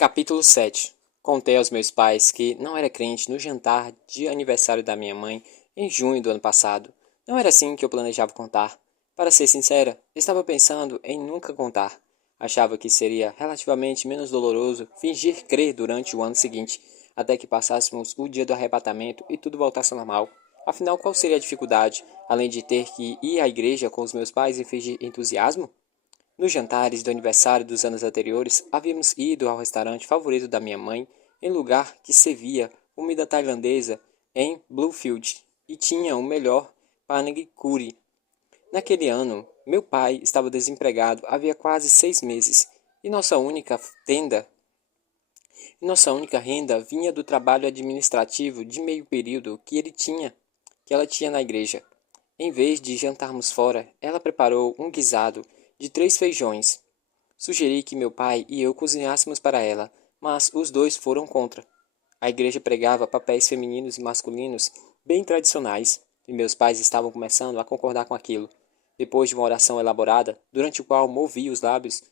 Capítulo 7. Contei aos meus pais que não era crente no jantar de aniversário da minha mãe em junho do ano passado. Não era assim que eu planejava contar. Para ser sincera, estava pensando em nunca contar. Achava que seria relativamente menos doloroso fingir crer durante o ano seguinte, até que passássemos o dia do arrebatamento e tudo voltasse ao normal. Afinal, qual seria a dificuldade, além de ter que ir à igreja com os meus pais e fingir entusiasmo? Nos jantares do aniversário dos anos anteriores, havíamos ido ao restaurante favorito da minha mãe, em lugar que servia comida tailandesa em Bluefield e tinha o melhor panang curry. Naquele ano, meu pai estava desempregado havia quase 6 meses e nossa única renda vinha do trabalho administrativo de meio período que ela tinha na igreja. Em vez de jantarmos fora, ela preparou um guisado de 3 feijões. Sugeri que meu pai e eu cozinhássemos para ela, mas os dois foram contra. A igreja pregava papéis femininos e masculinos bem tradicionais, e meus pais estavam começando a concordar com aquilo. Depois de uma oração elaborada, durante o qual movi os lábios,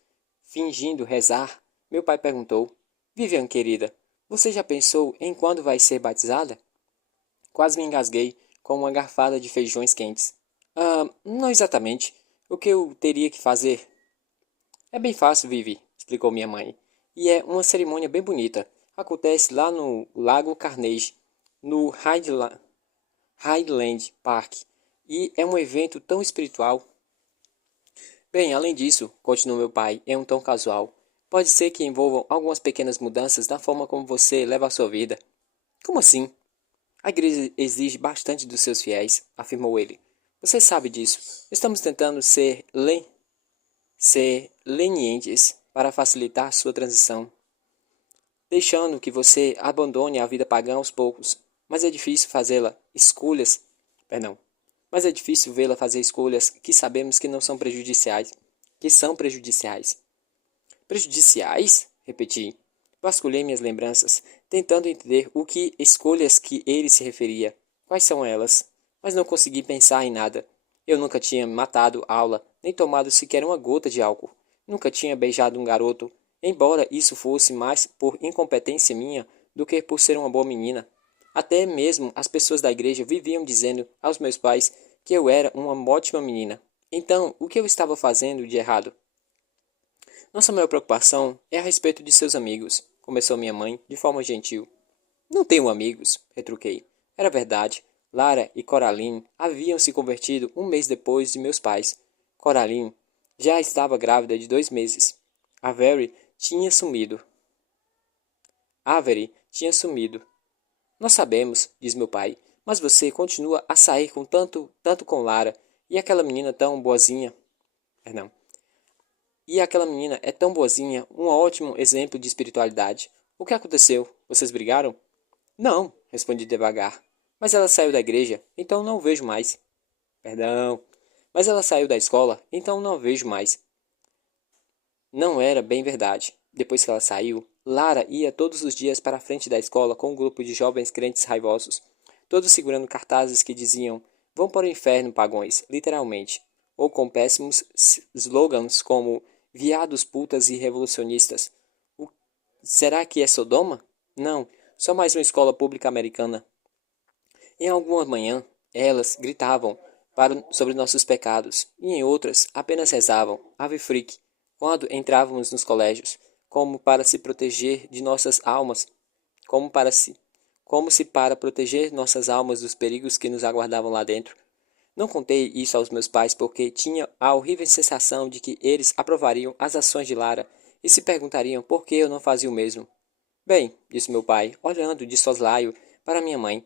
fingindo rezar, meu pai perguntou: Vivian, querida, você já pensou em quando vai ser batizada? Quase me engasguei com uma garfada de feijões quentes. Não exatamente. O que eu teria que fazer? É bem fácil, Vivi, explicou minha mãe. E é uma cerimônia bem bonita. Acontece lá no Lago Carnegie, no Highland Park. E é um evento tão espiritual. Bem, além disso, continuou meu pai, é um tom casual. Pode ser que envolvam algumas pequenas mudanças na forma como você leva a sua vida. Como assim? A igreja exige bastante dos seus fiéis, afirmou ele. Você sabe disso. Estamos tentando ser lenientes para facilitar sua transição, deixando que você abandone a vida pagã aos poucos. Mas é difícil fazê-la escolhas, perdão. Mas é difícil vê-la fazer escolhas que sabemos que não são prejudiciais, que são prejudiciais. Prejudiciais? Repeti. Vasculhei minhas lembranças, tentando entender o que escolhas que ele se referia. Quais são elas? Mas não consegui pensar em nada. Eu nunca tinha matado aula, nem tomado sequer uma gota de álcool. Nunca tinha beijado um garoto, embora isso fosse mais por incompetência minha do que por ser uma boa menina. Até mesmo as pessoas da igreja viviam dizendo aos meus pais que eu era uma ótima menina. Então, o que eu estava fazendo de errado? Nossa maior preocupação é a respeito de seus amigos, começou minha mãe, de forma gentil. Não tenho amigos, retruquei. Era verdade. Lara e Coraline haviam se convertido um mês depois de meus pais. Coraline já estava grávida de 2 meses. Avery tinha sumido. Avery tinha sumido. Nós sabemos, diz meu pai, mas você continua a sair com tanto com Lara e aquela menina tão boazinha. Perdão. E aquela menina é tão boazinha, um ótimo exemplo de espiritualidade. O que aconteceu? Vocês brigaram? Não, respondi devagar. Mas ela saiu da igreja, então não vejo mais. Perdão. Mas ela saiu da escola, então não vejo mais. Não era bem verdade. Depois que ela saiu, Lara ia todos os dias para a frente da escola com um grupo de jovens crentes raivosos, todos segurando cartazes que diziam vão para o inferno, pagões, literalmente, ou com péssimos slogans como viados, putas e revolucionistas. O... Será que é Sodoma? Não, só mais uma escola pública americana. Em alguma manhã, elas gritavam sobre nossos pecados, e em outras apenas rezavam Ave Freak quando entrávamos nos colégios, como para se proteger de nossas almas, como para se, como se para proteger nossas almas dos perigos que nos aguardavam lá dentro. Não contei isso aos meus pais porque tinha a horrível sensação de que eles aprovariam as ações de Lara e se perguntariam por que eu não fazia o mesmo. Bem, disse meu pai, olhando de soslaio para minha mãe,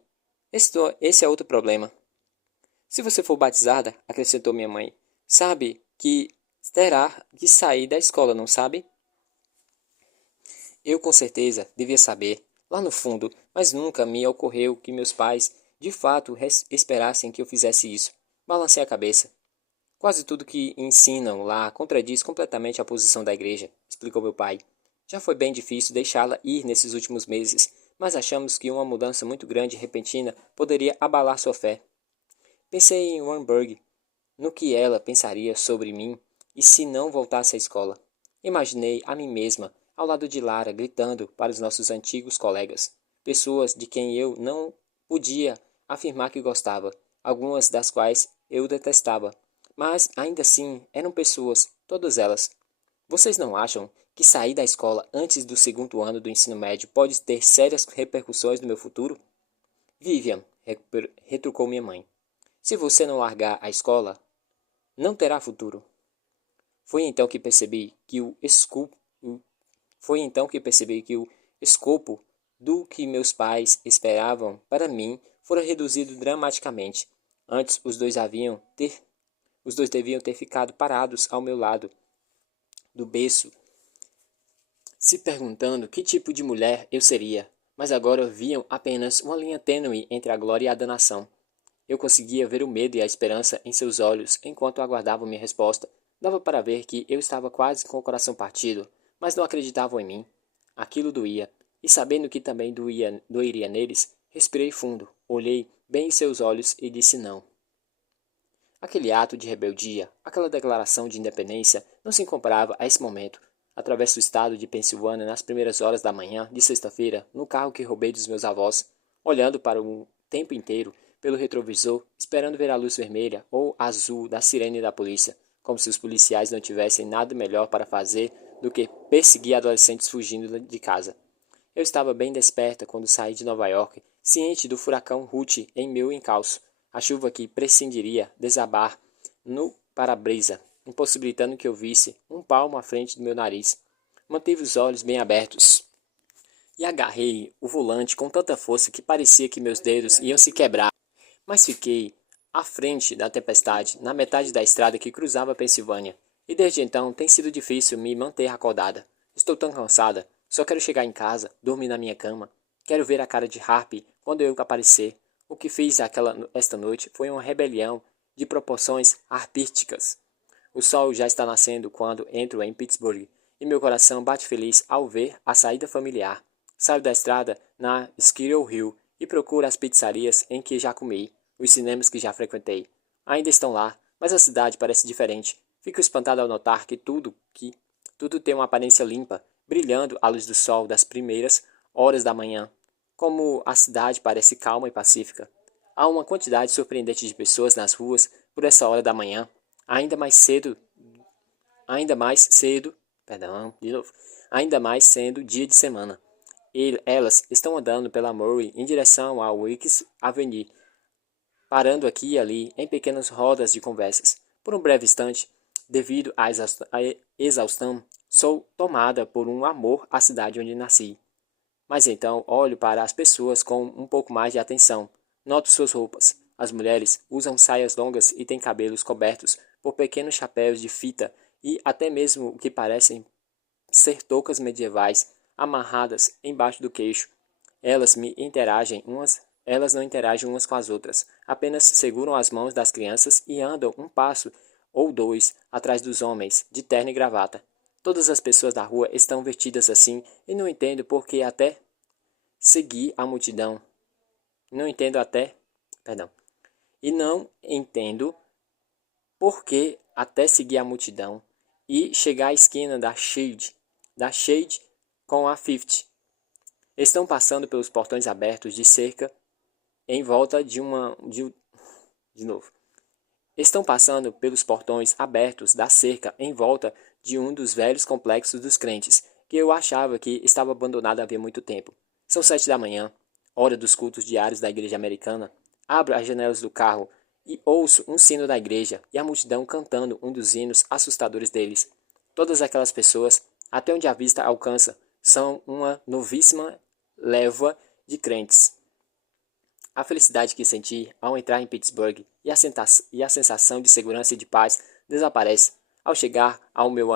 esse é outro problema. Se você for batizada, acrescentou minha mãe, sabe que terá de sair da escola, não sabe? Eu com certeza devia saber, lá no fundo, mas nunca me ocorreu que meus pais de fato esperassem que eu fizesse isso. Balancei a cabeça. Quase tudo que ensinam lá contradiz completamente a posição da igreja, explicou meu pai. Já foi bem difícil deixá-la ir nesses últimos meses, mas achamos que uma mudança muito grande e repentina poderia abalar sua fé. Pensei em Weinberg, no que ela pensaria sobre mim e se não voltasse à escola. Imaginei a mim mesma, ao lado de Lara, gritando para os nossos antigos colegas, pessoas de quem eu não podia afirmar que gostava, algumas das quais eu detestava, mas ainda assim eram pessoas, todas elas. Vocês não acham que sair da escola antes do segundo ano do ensino médio pode ter sérias repercussões no meu futuro? Vivian, retrucou minha mãe. Se você não largar a escola, não terá futuro. Foi então que percebi que o escopo, foi então que percebi que o escopo do que meus pais esperavam para mim fora reduzido dramaticamente. Antes, os dois deviam ter ficado parados ao meu lado do berço, se perguntando que tipo de mulher eu seria, mas agora viam apenas uma linha tênue entre a glória e a danação. Eu conseguia ver o medo e a esperança em seus olhos enquanto aguardavam minha resposta. Dava para ver que eu estava quase com o coração partido, mas não acreditavam em mim. Aquilo doía, e sabendo que também doeria neles, respirei fundo, olhei bem em seus olhos e disse não. Aquele ato de rebeldia, aquela declaração de independência, não se comparava a esse momento. Atravesso o estado de Pensilvânia nas primeiras horas da manhã de sexta-feira, no carro que roubei dos meus avós, olhando para o tempo inteiro pelo retrovisor, esperando ver a luz vermelha ou azul da sirene da polícia, como se os policiais não tivessem nada melhor para fazer do que perseguir adolescentes fugindo de casa. Eu estava bem desperta quando saí de Nova York, ciente do furacão Ruth em meu encalço, a chuva que prescindiria desabar no para-brisa, impossibilitando que eu visse um palmo à frente do meu nariz. Mantive os olhos bem abertos e agarrei o volante com tanta força que parecia que meus dedos iam se quebrar. Mas fiquei à frente da tempestade, na metade da estrada que cruzava a Pensilvânia, e desde então tem sido difícil me manter acordada. Estou tão cansada, só quero chegar em casa, dormir na minha cama. Quero ver a cara de Harpy quando eu aparecer. O que fiz esta noite foi uma rebelião de proporções harpísticas. O sol já está nascendo quando entro em Pittsburgh, e meu coração bate feliz ao ver a saída familiar. Saio da estrada na Squirrel Hill e procuro as pizzarias em que já comi, os cinemas que já frequentei. Ainda estão lá, mas a cidade parece diferente. Fico espantado ao notar tudo tem uma aparência limpa, brilhando à luz do sol das primeiras horas da manhã. Como a cidade parece calma e pacífica. Há uma quantidade surpreendente de pessoas nas ruas por essa hora da manhã, ainda mais cedo, ainda mais cedo, perdão, de novo, ainda mais sendo dia de semana. Elas estão andando pela Murray em direção à Wilkes Avenue, parando aqui e ali em pequenas rodas de conversas. Por um breve instante, devido à exaustão, sou tomada por um amor à cidade onde nasci. Mas então olho para as pessoas com um pouco mais de atenção. Noto suas roupas. As mulheres usam saias longas e têm cabelos cobertos por pequenos chapéus de fita e até mesmo o que parecem ser toucas medievais amarradas embaixo do queixo. Elas não interagem umas com as outras, apenas seguram as mãos das crianças e andam um passo ou dois atrás dos homens, de terno e gravata. Todas as pessoas da rua estão vestidas assim e não entendo por que até seguir a multidão. Não entendo até, perdão. E não entendo por que até seguir a multidão e chegar à esquina da Shade com a Fifth. Estão passando pelos portões abertos de cerca em volta de novo. Estão passando pelos portões abertos da cerca em volta de um dos velhos complexos dos crentes, que eu achava que estava abandonado havia muito tempo. São 7 da manhã, hora dos cultos diários da igreja americana. Abro as janelas do carro e ouço um sino da igreja e a multidão cantando um dos hinos assustadores deles. Todas aquelas pessoas, até onde a vista alcança, são uma novíssima leva de crentes. A felicidade que senti ao entrar em Pittsburgh e a sensação de segurança e de paz desaparece. Ao chegar ao meu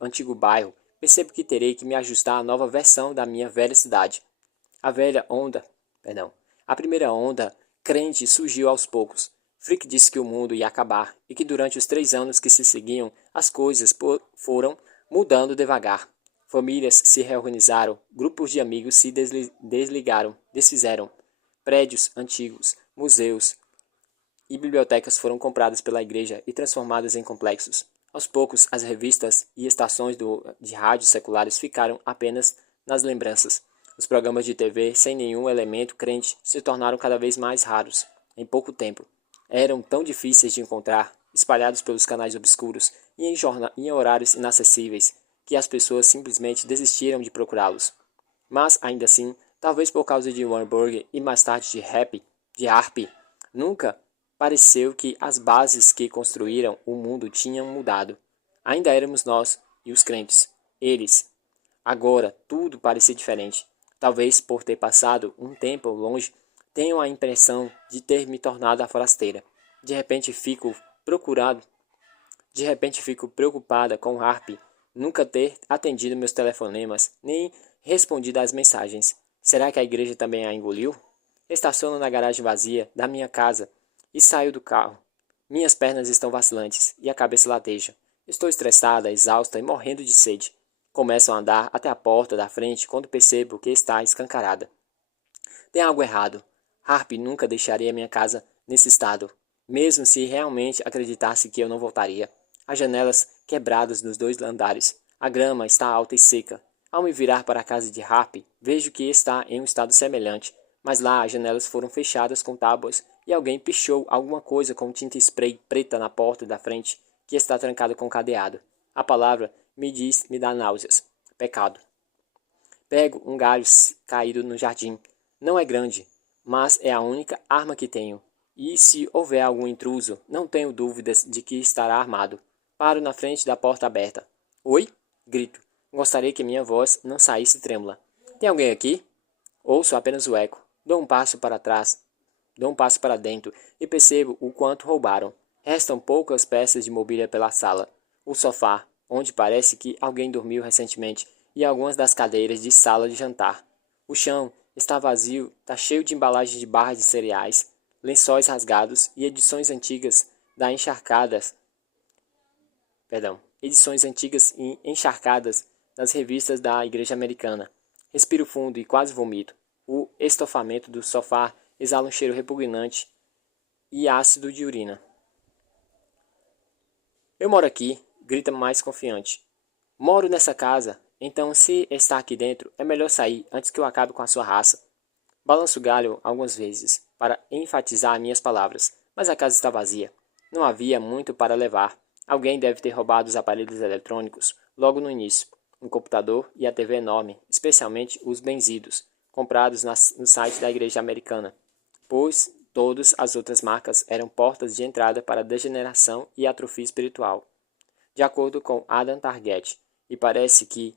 antigo bairro, percebo que terei que me ajustar à nova versão da minha velha cidade. A velha onda, perdão, a primeira onda crente surgiu aos poucos. Frick disse que o mundo ia acabar e que durante os 3 anos que se seguiam, as coisas foram mudando devagar. Famílias se reorganizaram, grupos de amigos se desfizeram. Prédios antigos, museus e bibliotecas foram compradas pela igreja e transformadas em complexos. Aos poucos, as revistas e estações de rádio seculares ficaram apenas nas lembranças. Os programas de TV sem nenhum elemento crente se tornaram cada vez mais raros, em pouco tempo. Eram tão difíceis de encontrar, espalhados pelos canais obscuros e em horários inacessíveis, que as pessoas simplesmente desistiram de procurá-los. Mas, ainda assim, talvez por causa de Warburg e mais tarde de Harp, nunca pareceu que as bases que construíram o mundo tinham mudado. Ainda éramos nós e os crentes, eles. Agora tudo parecia diferente. Talvez por ter passado um tempo longe, tenho a impressão de ter me tornado a forasteira. De repente fico procurado, de repente fico preocupada com Harp nunca ter atendido meus telefonemas, nem respondido às mensagens. Será que a igreja também a engoliu? Estaciono na garagem vazia da minha casa e saio do carro. Minhas pernas estão vacilantes e a cabeça lateja. Estou estressada, exausta e morrendo de sede. Começo a andar até a porta da frente quando percebo que está escancarada. Tem algo errado. Harp nunca deixaria minha casa nesse estado, mesmo se realmente acreditasse que eu não voltaria. As janelas quebradas nos 2 andares. A grama está alta e seca. Ao me virar para a casa de Harp, vejo que está em um estado semelhante, mas lá as janelas foram fechadas com tábuas e alguém pichou alguma coisa com tinta spray preta na porta da frente, que está trancada com cadeado. A palavra me dá náuseas. Pecado. Pego um galho caído no jardim. Não é grande, mas é a única arma que tenho. E se houver algum intruso, não tenho dúvidas de que estará armado. Paro na frente da porta aberta. Oi? Grito. Gostaria que minha voz não saísse trêmula. Tem alguém aqui? Ouço apenas o eco. Dou um passo para trás. Dou um passo para dentro e percebo o quanto roubaram. Restam poucas peças de mobília pela sala. O sofá, onde parece que alguém dormiu recentemente, e algumas das cadeiras de sala de jantar. O chão está vazio, está cheio de embalagens de barras de cereais, lençóis rasgados e edições antigas e encharcadas das revistas da Igreja Americana. Respiro fundo e quase vomito. O estofamento do sofá exala um cheiro repugnante e ácido de urina. Eu moro aqui, grita mais confiante. Moro nessa casa, então se está aqui dentro, é melhor sair antes que eu acabe com a sua raça. Balanço o galho algumas vezes, para enfatizar minhas palavras, mas a casa está vazia. Não havia muito para levar. Alguém deve ter roubado os aparelhos eletrônicos logo no início. Um computador e a TV enorme, especialmente os benzidos, comprados no site da Igreja Americana, pois todas as outras marcas eram portas de entrada para a degeneração e atrofia espiritual. De acordo com Adam Target, e parece que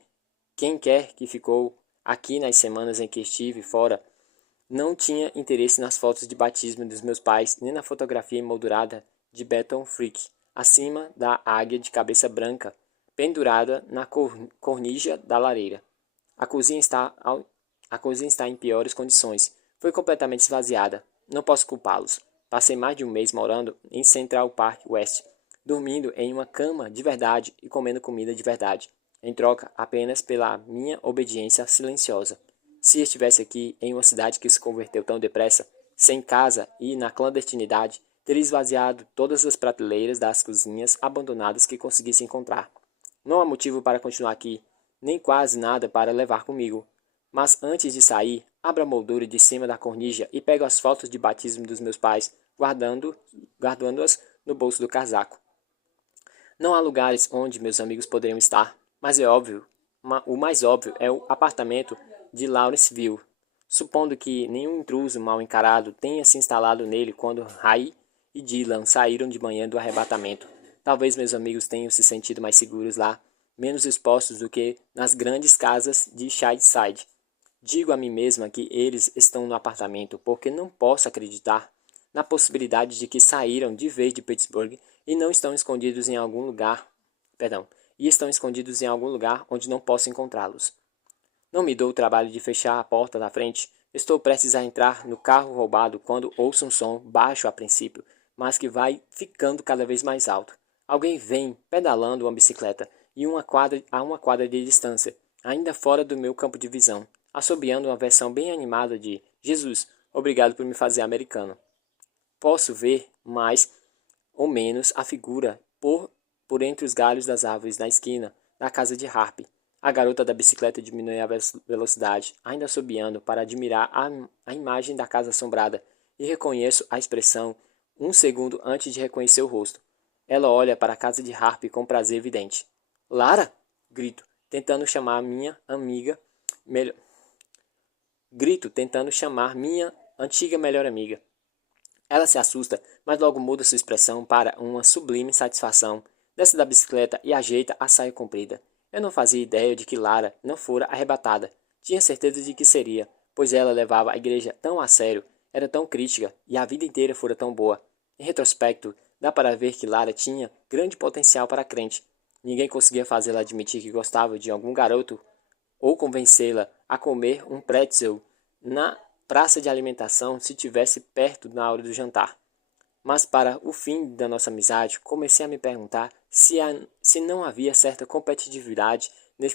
quem quer que ficou aqui nas semanas em que estive fora não tinha interesse nas fotos de batismo dos meus pais, nem na fotografia emoldurada de Beton Freak, acima da águia de cabeça branca, pendurada na cornija da lareira. A cozinha está em piores condições. Foi completamente esvaziada. Não posso culpá-los. Passei mais de um mês morando em Central Park West, dormindo em uma cama de verdade e comendo comida de verdade, em troca apenas pela minha obediência silenciosa. Se estivesse aqui em uma cidade que se converteu tão depressa, sem casa e na clandestinidade, teria esvaziado todas as prateleiras das cozinhas abandonadas que conseguisse encontrar. Não há motivo para continuar aqui, nem quase nada para levar comigo. Mas antes de sair, abro a moldura de cima da cornija e pego as fotos de batismo dos meus pais, guardando-as no bolso do casaco. Não há lugares onde meus amigos poderiam estar, mas é óbvio, o mais óbvio é o apartamento de Lawrenceville, supondo que nenhum intruso mal encarado tenha se instalado nele quando Ray e Dylan saíram de manhã do arrebatamento. Talvez meus amigos tenham se sentido mais seguros lá, menos expostos do que nas grandes casas de Shadyside. Digo a mim mesma que eles estão no apartamento porque não posso acreditar na possibilidade de que saíram de vez de Pittsburgh e não estão escondidos em algum lugar, onde não posso encontrá-los. Não me dou o trabalho de fechar a porta da frente. Estou prestes a entrar no carro roubado quando ouço um som baixo a princípio, mas que vai ficando cada vez mais alto. Alguém vem pedalando uma bicicleta a uma quadra de distância, ainda fora do meu campo de visão, assobiando uma versão bem animada de Jesus, obrigado por me fazer americano. Posso ver mais ou menos a figura por por entre os galhos das árvores na esquina da casa de Harp. A garota da bicicleta diminui a velocidade, ainda assobiando, para admirar a imagem da casa assombrada, e reconheço a expressão um segundo antes de reconhecer o rosto. Ela olha para a casa de Harp com prazer evidente. Lara! Grito, tentando chamar minha amiga melhor. Grito, tentando chamar minha antiga melhor amiga. Ela se assusta, mas logo muda sua expressão para uma sublime satisfação. Desce da bicicleta e ajeita a saia comprida. Eu não fazia ideia de que Lara não fora arrebatada. Tinha certeza de que seria, pois ela levava a igreja tão a sério, era tão crítica e a vida inteira fora tão boa. Em retrospecto, dá para ver que Lara tinha grande potencial para crente. Ninguém conseguia fazê-la admitir que gostava de algum garoto ou convencê-la a comer um pretzel na praça de alimentação se tivesse perto na hora do jantar. Mas para o fim da nossa amizade, comecei a me perguntar se não havia certa competitividade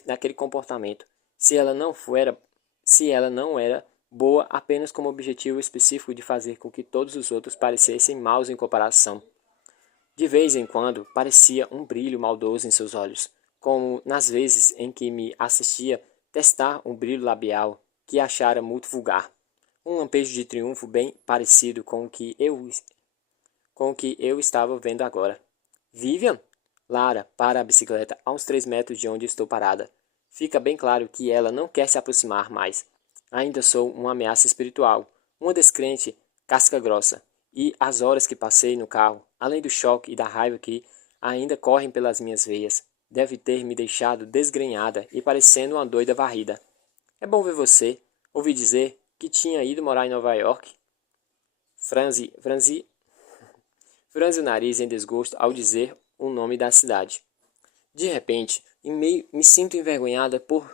naquele comportamento, se ela não era boa apenas como objetivo específico de fazer com que todos os outros parecessem maus em comparação. De vez em quando, parecia um brilho maldoso em seus olhos, como nas vezes em que me assistia testar um brilho labial que achara muito vulgar. Um lampejo de triunfo bem parecido com o que eu estava vendo agora. Vivian? Lara para a bicicleta a uns 3 metros de onde estou parada. Fica bem claro que ela não quer se aproximar mais. Ainda sou uma ameaça espiritual, uma descrente casca grossa, e as horas que passei no carro, além do choque e da raiva que ainda correm pelas minhas veias, deve ter me deixado desgrenhada e parecendo uma doida varrida. É bom ver você. Ouvi dizer que tinha ido morar em Nova York. Franzi o nariz em desgosto ao dizer o nome da cidade. De repente, me sinto envergonhada por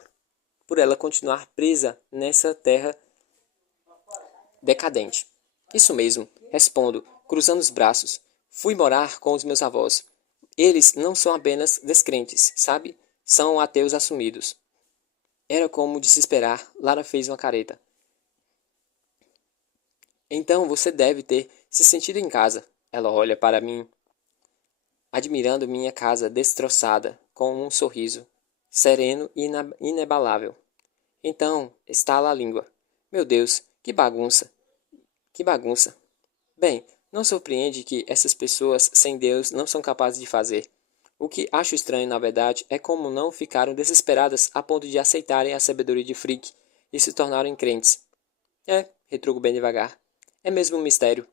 ela continuar presa nessa terra decadente. Isso mesmo, respondo, cruzando os braços. Fui morar com os meus avós. Eles não são apenas descrentes, sabe? São ateus assumidos. Era como de se esperar, Lara fez uma careta. Então você deve ter se sentido em casa. Ela olha para mim, admirando minha casa destroçada, com um sorriso, sereno e inabalável. Então, estala a língua. Meu Deus, que bagunça! Que bagunça! Bem, não surpreende que essas pessoas sem Deus não são capazes de fazer. O que acho estranho, na verdade, é como não ficaram desesperadas a ponto de aceitarem a sabedoria de Frick e se tornarem crentes. Retruco bem devagar. É mesmo um mistério.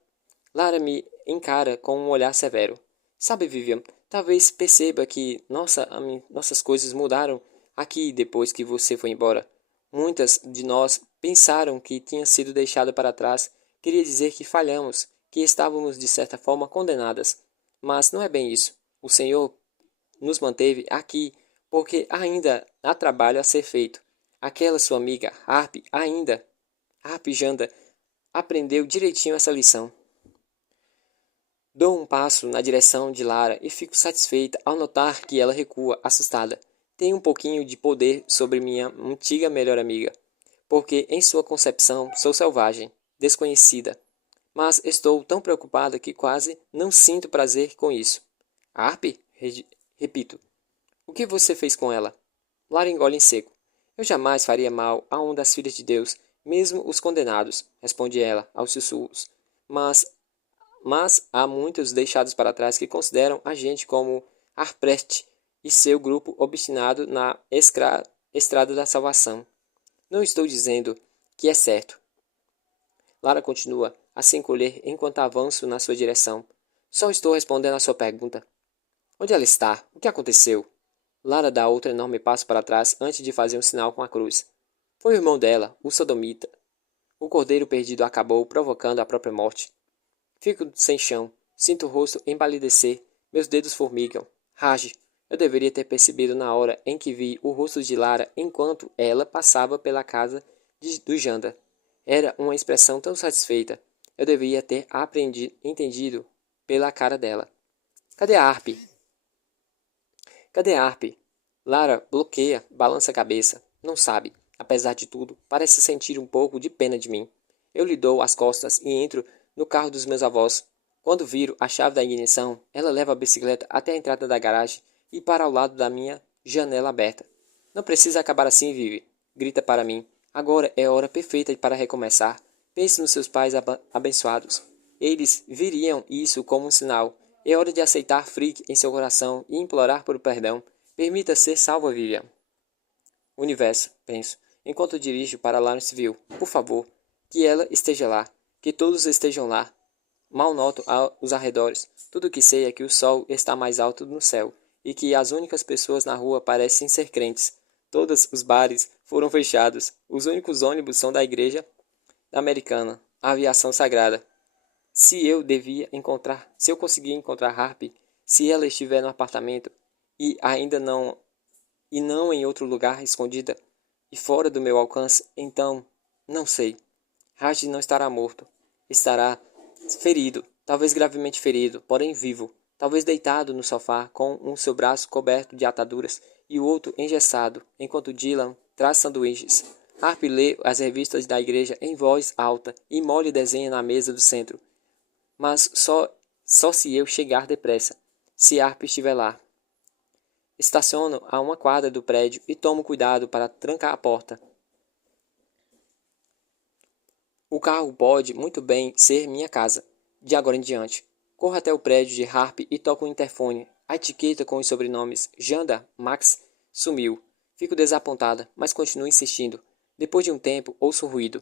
Lara me encara com um olhar severo. Sabe, Vivian, talvez perceba que nossas coisas mudaram aqui depois que você foi embora. Muitas de nós pensaram que tinha sido deixada para trás. Queria dizer que falhamos, que estávamos de certa forma condenadas. Mas não é bem isso. O Senhor nos manteve aqui porque ainda há trabalho a ser feito. Aquela sua amiga, Harp Janda, aprendeu direitinho essa lição. Dou um passo na direção de Lara e fico satisfeita ao notar que ela recua, assustada. Tenho um pouquinho de poder sobre minha antiga melhor amiga, porque em sua concepção sou selvagem, desconhecida. Mas estou tão preocupada que quase não sinto prazer com isso. Harp? Repito. O que você fez com ela? Lara engole em seco. Eu jamais faria mal a uma das filhas de Deus, mesmo os condenados, responde ela, aos sussurros. Mas há muitos deixados para trás que consideram a gente como Harprecht e seu grupo obstinado na estrada da salvação. Não estou dizendo que é certo. Lara continua a se encolher enquanto avanço na sua direção. Só estou respondendo à sua pergunta. Onde ela está? O que aconteceu? Lara dá outro enorme passo para trás antes de fazer um sinal com a cruz. Foi o irmão dela, o sodomita. O cordeiro perdido acabou provocando a própria morte. Fico sem chão, sinto o rosto empalidecer, meus dedos formigam. Rage, eu deveria ter percebido na hora em que vi o rosto de Lara enquanto ela passava pela casa do Janda. Era uma expressão tão satisfeita. Eu deveria ter entendido pela cara dela. Cadê a Harp? Cadê a Harp? Lara bloqueia, balança a cabeça. Não sabe. Apesar de tudo, parece sentir um pouco de pena de mim. Eu lhe dou as costas e entro no carro dos meus avós. Quando viro a chave da ignição, ela leva a bicicleta até a entrada da garagem e para ao lado da minha janela aberta. Não precisa acabar assim, Vivi, grita para mim. Agora é a hora perfeita para recomeçar. Pense nos seus pais abençoados. Eles viriam isso como um sinal. É hora de aceitar Frick em seu coração e implorar por perdão. Permita ser salva, Vivian. Universo, penso, enquanto dirijo para Lawrenceville. Por favor, que ela esteja lá. Que todos estejam lá. Mal noto os arredores. Tudo o que sei é que o sol está mais alto no céu e que as únicas pessoas na rua parecem ser crentes. Todos os bares foram fechados. Os únicos ônibus são da igreja americana, a aviação sagrada. Se eu conseguir encontrar Harpy, se ela estiver no apartamento e ainda não em outro lugar escondida e fora do meu alcance, então não sei. Raj não estará morto. Estará ferido, talvez gravemente ferido, porém vivo, talvez deitado no sofá com um seu braço coberto de ataduras e o outro engessado, enquanto Dylan traz sanduíches. Harpy lê as revistas da igreja em voz alta e Molly desenha na mesa do centro. Mas só se eu chegar depressa, se Harpy estiver lá. Estaciono a uma quadra do prédio e tomo cuidado para trancar a porta. O carro pode muito bem ser minha casa, de agora em diante. Corro até o prédio de Harpy e toco o interfone. A etiqueta com os sobrenomes Janda, Max, sumiu. Fico desapontada, mas continuo insistindo. Depois de um tempo, ouço ruído.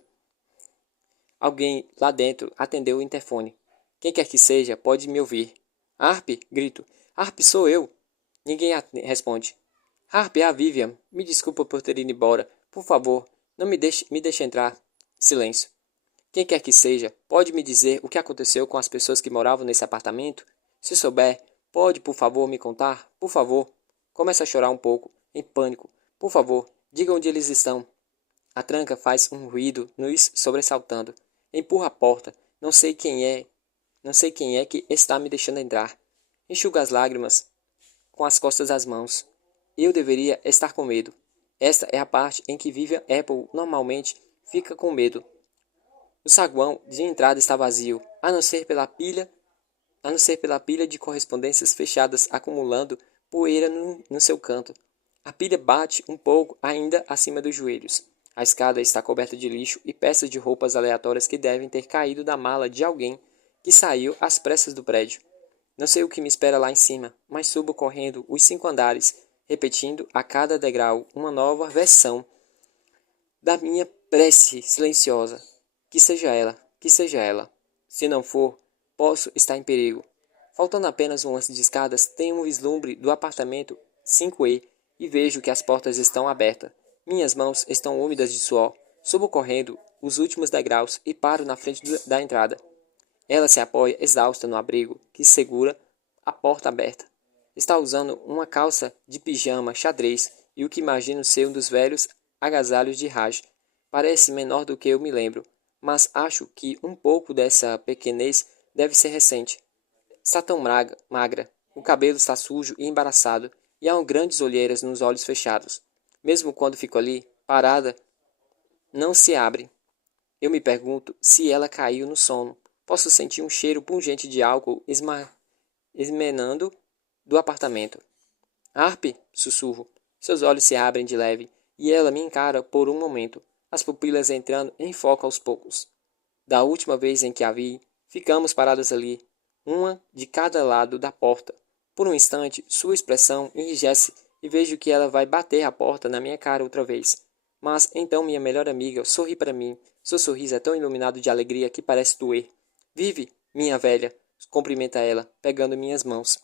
Alguém lá dentro atendeu o interfone. Quem quer que seja, pode me ouvir. Harpy, grito. Harpy, sou eu. Ninguém responde. Harpy, é a Vivian. Me desculpa por ter ido embora. Por favor, não me deixe entrar. Silêncio. Quem quer que seja, pode me dizer o que aconteceu com as pessoas que moravam nesse apartamento? Se souber, pode, por favor, me contar? Por favor. Começa a chorar um pouco, em pânico. Por favor, diga onde eles estão. A tranca faz um ruído, nos sobressaltando. Empurra a porta. Não sei quem é que está me deixando entrar. Enxuga as lágrimas com as costas das mãos. Eu deveria estar com medo. Esta é a parte em que Vivian Apple normalmente fica com medo. O saguão de entrada está vazio, a não ser pela pilha de correspondências fechadas acumulando poeira no seu canto. A pilha bate um pouco ainda acima dos joelhos. A escada está coberta de lixo e peças de roupas aleatórias que devem ter caído da mala de alguém que saiu às pressas do prédio. Não sei o que me espera lá em cima, mas subo correndo os 5 andares, repetindo a cada degrau uma nova versão da minha prece silenciosa. Que seja ela, que seja ela. Se não for, posso estar em perigo. Faltando apenas um lance de escadas, tenho um vislumbre do apartamento 5E e vejo que as portas estão abertas. Minhas mãos estão úmidas de suor. Subo correndo os últimos degraus e paro na frente da entrada. Ela se apoia exausta no abrigo que segura a porta aberta. Está usando uma calça de pijama xadrez e o que imagino ser um dos velhos agasalhos de Raj. Parece menor do que eu me lembro, mas acho que um pouco dessa pequenez deve ser recente. Está tão magra, o cabelo está sujo e embaraçado, e há grandes olheiras nos olhos fechados. Mesmo quando fico ali, parada, não se abre. Eu me pergunto se ela caiu no sono. Posso sentir um cheiro pungente de álcool esmenando do apartamento. Harpy, sussurro. Seus olhos se abrem de leve, e ela me encara por um momento, as pupilas entrando em foco aos poucos. Da última vez em que a vi, ficamos paradas ali, uma de cada lado da porta. Por um instante, sua expressão enrijece e vejo que ela vai bater a porta na minha cara outra vez. Mas então minha melhor amiga sorri para mim. Seu sorriso é tão iluminado de alegria que parece doer. Vive, minha velha, cumprimenta ela, pegando minhas mãos.